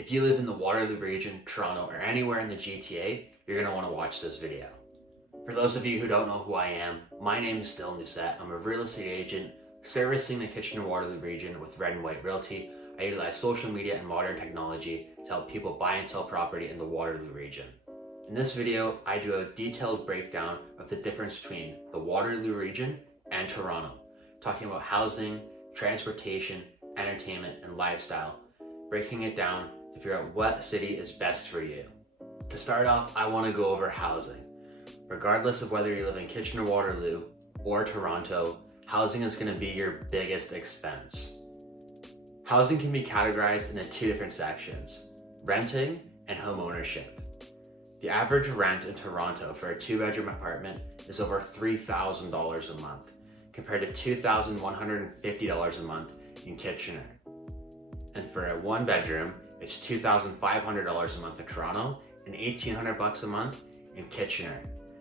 If you live in the Waterloo Region, Toronto, or anywhere in the GTA, you're going to want to watch this video. For those of you who don't know who I am, my name is Dillon Doucette. I'm a real estate agent servicing the Kitchener Waterloo region with Red and White Realty. I utilize social media and modern technology to help people buy and sell property in the Waterloo region. In this video, I do a detailed breakdown of the difference between the Waterloo region and Toronto, talking about housing, transportation, entertainment, and lifestyle, breaking it down to figure out what city is best for you. To start off, I want to go over housing. Regardless of whether you live in Kitchener Waterloo or Toronto, housing is going to be your biggest expense. Housing can be categorized into two different sections: renting and home ownership. The average rent in Toronto for a 2-bedroom apartment is over $3,000 a month, compared to $2,150 a month in Kitchener. And for a 1-bedroom, it's $2,500 a month in Toronto and $1,800 a month in Kitchener.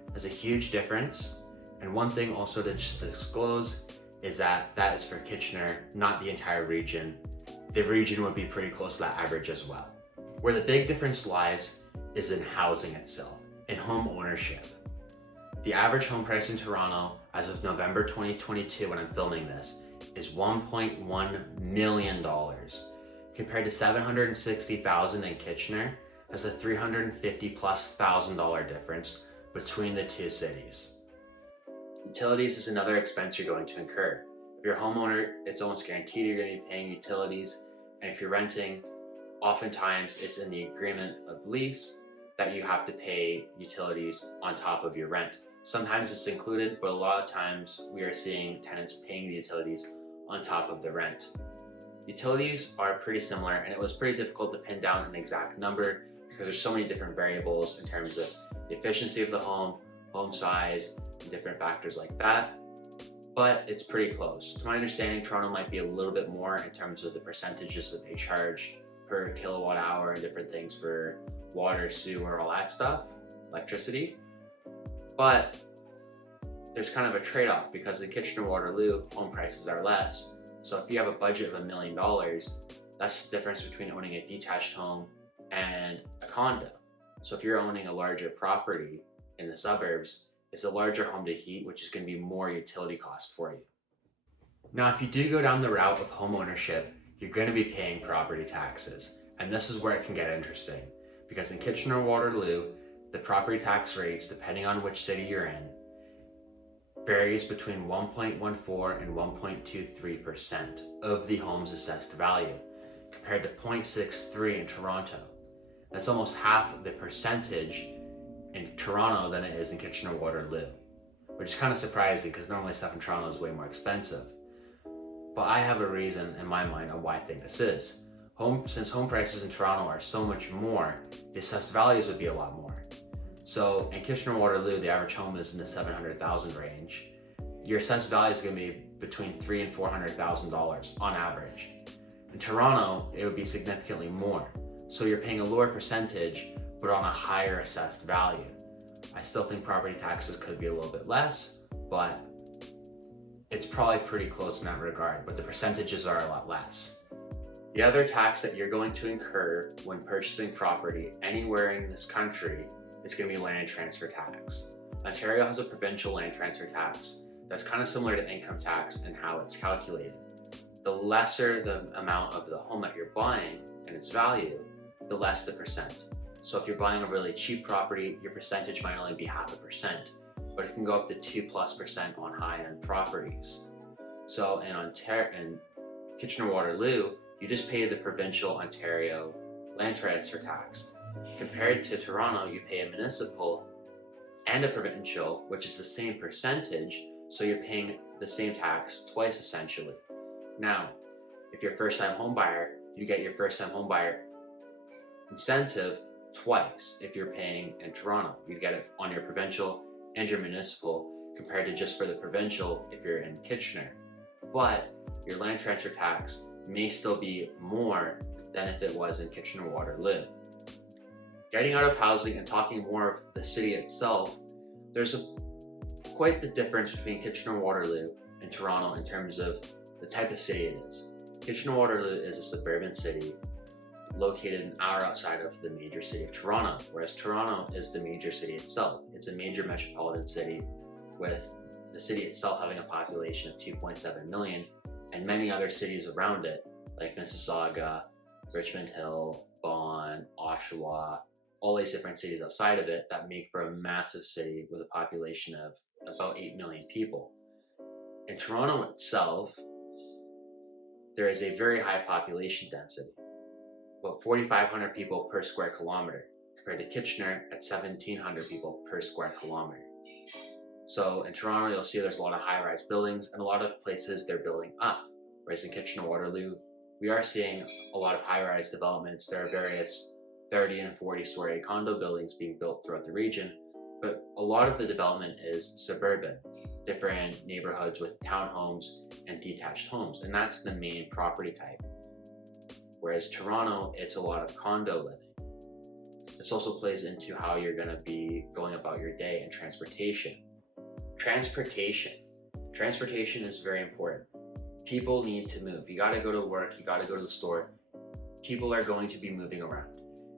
There's a huge difference. And one thing also to just disclose is that that is for Kitchener, not the entire region. The region would be pretty close to that average as well. Where the big difference lies is in housing itself, in home ownership. The average home price in Toronto as of November 2022, when I'm filming this, is $1.1 million, compared to $760,000 in Kitchener. That's a $350,000+ difference between the two cities. Utilities is another expense you're going to incur. If you're a homeowner, it's almost guaranteed you're going to be paying utilities, and if you're renting, oftentimes it's in the agreement of lease that you have to pay utilities on top of your rent. Sometimes it's included, but a lot of times we are seeing tenants paying the utilities on top of the rent. Utilities are pretty similar, and it was pretty difficult to pin down an exact number because there's so many different variables in terms of the efficiency of the home size, and different factors like that, but it's pretty close. To my understanding, Toronto might be a little bit more in terms of the percentages that they charge per kilowatt hour and different things for water, sewer, all that stuff, electricity. But there's kind of a trade-off because in Kitchener-Waterloo, home prices are less. So if you have a budget of $1 million, that's the difference between owning a detached home and a condo. So if you're owning a larger property in the suburbs, it's a larger home to heat, which is going to be more utility cost for you. Now, if you do go down the route of home ownership, you're going to be paying property taxes. And this is where it can get interesting, because in Kitchener-Waterloo, the property tax rates, depending on which city you're in, varies between 1.14 and 1.23% of the home's assessed value, compared to 0.63 in Toronto. That's almost half the percentage in Toronto than it is in Kitchener-Waterloo, which is kind of surprising because normally stuff in Toronto is way more expensive. But I have a reason in my mind on why I think this is. Since home prices in Toronto are so much more, the assessed values would be a lot more. So in Kitchener-Waterloo, the average home is in the $700,000 range. Your assessed value is going to be between $300,000 and $400,000 on average. In Toronto, it would be significantly more. So you're paying a lower percentage, but on a higher assessed value. I still think property taxes could be a little bit less, but it's probably pretty close in that regard, but the percentages are a lot less. The other tax that you're going to incur when purchasing property anywhere in this country is going to be land transfer tax. Ontario has a provincial land transfer tax that's kind of similar to income tax and how it's calculated. The lesser the amount of the home that you're buying and its value, the less the percent. So if you're buying a really cheap property, your percentage might only be 0.5%, but it can go up to 2+% on high-end properties. So in Kitchener-Waterloo, you just pay the provincial Ontario land transfer tax. Compared to Toronto, you pay a municipal and a provincial, which is the same percentage, so you're paying the same tax twice essentially. Now, if you're a first-time home buyer, you get your first-time home buyer incentive twice. If you're paying in Toronto, you get it on your provincial and your municipal, compared to just for the provincial if you're in Kitchener. But your land transfer tax may still be more than if it was in Kitchener-Waterloo. Getting out of housing and talking more of the city itself, there's quite the difference between Kitchener-Waterloo and Toronto in terms of the type of city it is. Kitchener Waterloo is a suburban city. located an hour outside of the major city of Toronto, whereas Toronto is the major city itself. It's a major metropolitan city with the city itself having a population of 2.7 million and many other cities around it like Mississauga, Richmond Hill, Vaughan, Oshawa, all these different cities outside of it that make for a massive city with a population of about 8 million people. In Toronto itself, there is a very high population density, about 4,500 people per square kilometer, compared to Kitchener at 1,700 people per square kilometer. So in Toronto, you'll see there's a lot of high-rise buildings and a lot of places they're building up, whereas in Kitchener Waterloo, we are seeing a lot of high-rise developments. There are various 30 and 40-story condo buildings being built throughout the region, but a lot of the development is suburban, different neighborhoods with townhomes and detached homes, and that's the main property type. Whereas Toronto, it's a lot of condo living. This also plays into how you're going to be going about your day and transportation. Transportation is very important. People need to move. You got to go to work, you got to go to the store. People are going to be moving around.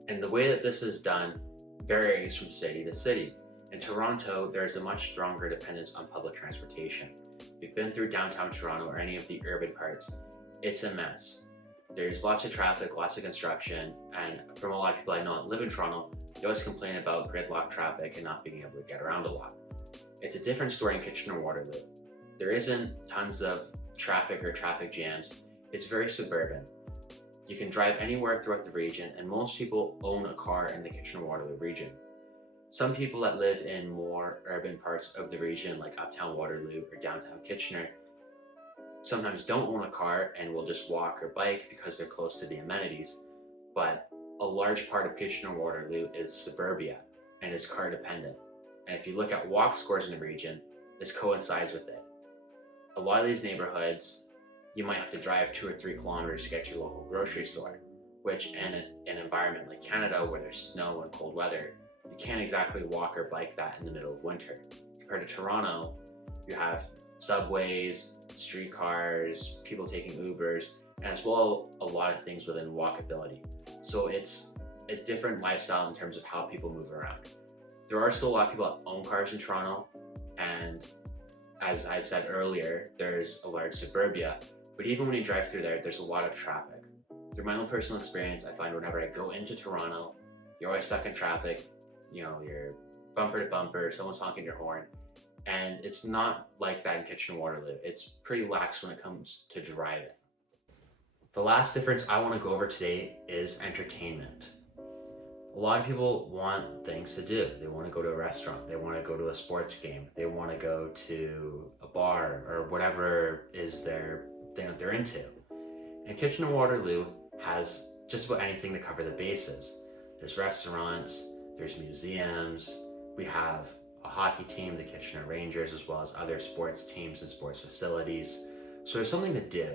And the way that this is done varies from city to city. In Toronto, there's a much stronger dependence on public transportation. If you've been through downtown Toronto or any of the urban parts, it's a mess. There's lots of traffic, lots of construction, and from a lot of people I know that live in Toronto, they always complain about gridlock traffic and not being able to get around a lot. It's a different story in Kitchener Waterloo. There isn't tons of traffic or traffic jams. It's very suburban. You can drive anywhere throughout the region, and most people own a car in the Kitchener Waterloo region. Some people that live in more urban parts of the region, like uptown Waterloo or downtown Kitchener, sometimes don't own a car and will just walk or bike because they're close to the amenities. But a large part of Kitchener Waterloo is suburbia and is car dependent. And if you look at walk scores in the region, this coincides with it. A lot of these neighborhoods, you might have to drive 2 or 3 kilometers to get to your local grocery store, which in an environment like Canada where there's snow and cold weather, you can't exactly walk or bike that in the middle of winter. Compared to Toronto, you have subways, streetcars, people taking Ubers, and as well a lot of things within walkability. So it's a different lifestyle in terms of how people move around. There are still a lot of people that own cars in Toronto, and as I said earlier, there's a large suburbia, but even when you drive through there, there's a lot of traffic. Through my own personal experience, I find whenever I go into Toronto, you're always stuck in traffic. You know, you're bumper to bumper, someone's honking your horn, and it's not like that in Kitchener Waterloo. It's pretty lax when it comes to driving. The last difference I want to go over today is entertainment. A lot of people want things to do. They want to go to a restaurant, they want to go to a sports game, they want to go to a bar or whatever is their thing that they're into. And Kitchener Waterloo has just about anything to cover the bases. There's restaurants, there's museums, we have a hockey team, the Kitchener Rangers, as well as other sports teams and sports facilities. So there's something to do.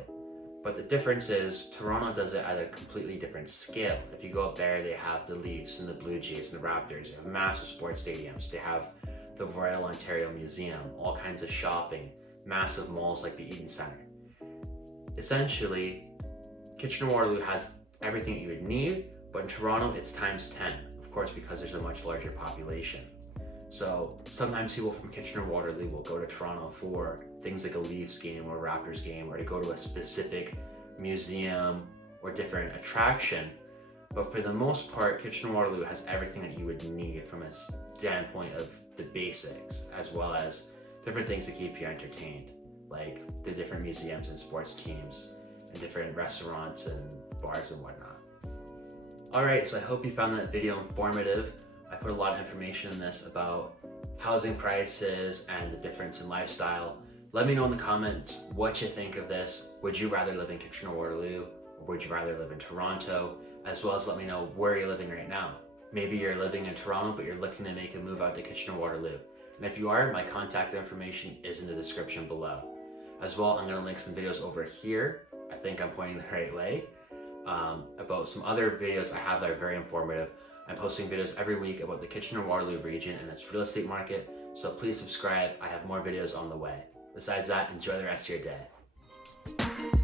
But the difference is Toronto does it at a completely different scale. If you go up there, they have the Leafs and the Blue Jays and the Raptors. They have massive sports stadiums. They have the Royal Ontario Museum, all kinds of shopping, massive malls like the Eden Centre. Essentially, Kitchener-Waterloo has everything that you would need, but in Toronto, it's times 10, of course, because there's a much larger population. So sometimes people from Kitchener-Waterloo will go to Toronto for things like a Leafs game or a Raptors game, or to go to a specific museum or different attraction. But for the most part, Kitchener-Waterloo has everything that you would need from a standpoint of the basics, as well as different things to keep you entertained, like the different museums and sports teams and different restaurants and bars and whatnot. Alright, so I hope you found that video informative. I put a lot of information in this about housing prices and the difference in lifestyle. Let me know in the comments what you think of this. Would you rather live in Kitchener-Waterloo, or would you rather live in Toronto? As well as let me know where you're living right now. Maybe you're living in Toronto, but you're looking to make a move out to Kitchener-Waterloo. And if you are, my contact information is in the description below. As well, I'm gonna link some videos over here. I think I'm pointing the right way. About some other videos I have that are very informative. I'm posting videos every week about the Kitchener-Waterloo region and its real estate market, so please subscribe. I have more videos on the way. Besides that, enjoy the rest of your day.